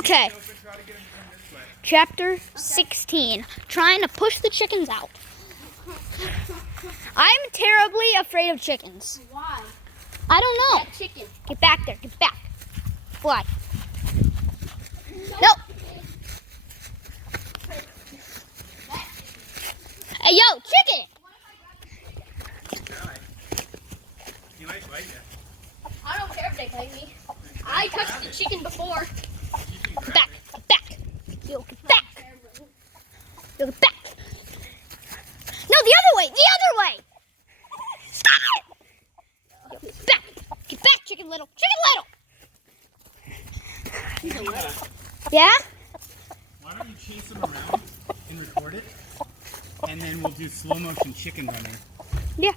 Okay. Chapter 16. Trying to push the chickens out. I'm terribly afraid of chickens. Why? I don't know. That chicken. Get back there. Get back. Fly. No. Hey, yo, chicken. He might bite you. I don't care if they bite me. I touched the chicken before. Get back. Get back. Yo, get back. Yo, get back. No, the other way. The other way. Stop it. Yo, get back. Get back, Chicken Little. Chicken Little. Yeah? Why don't you chase him around and record it? And then we'll do slow motion chicken running. Yeah.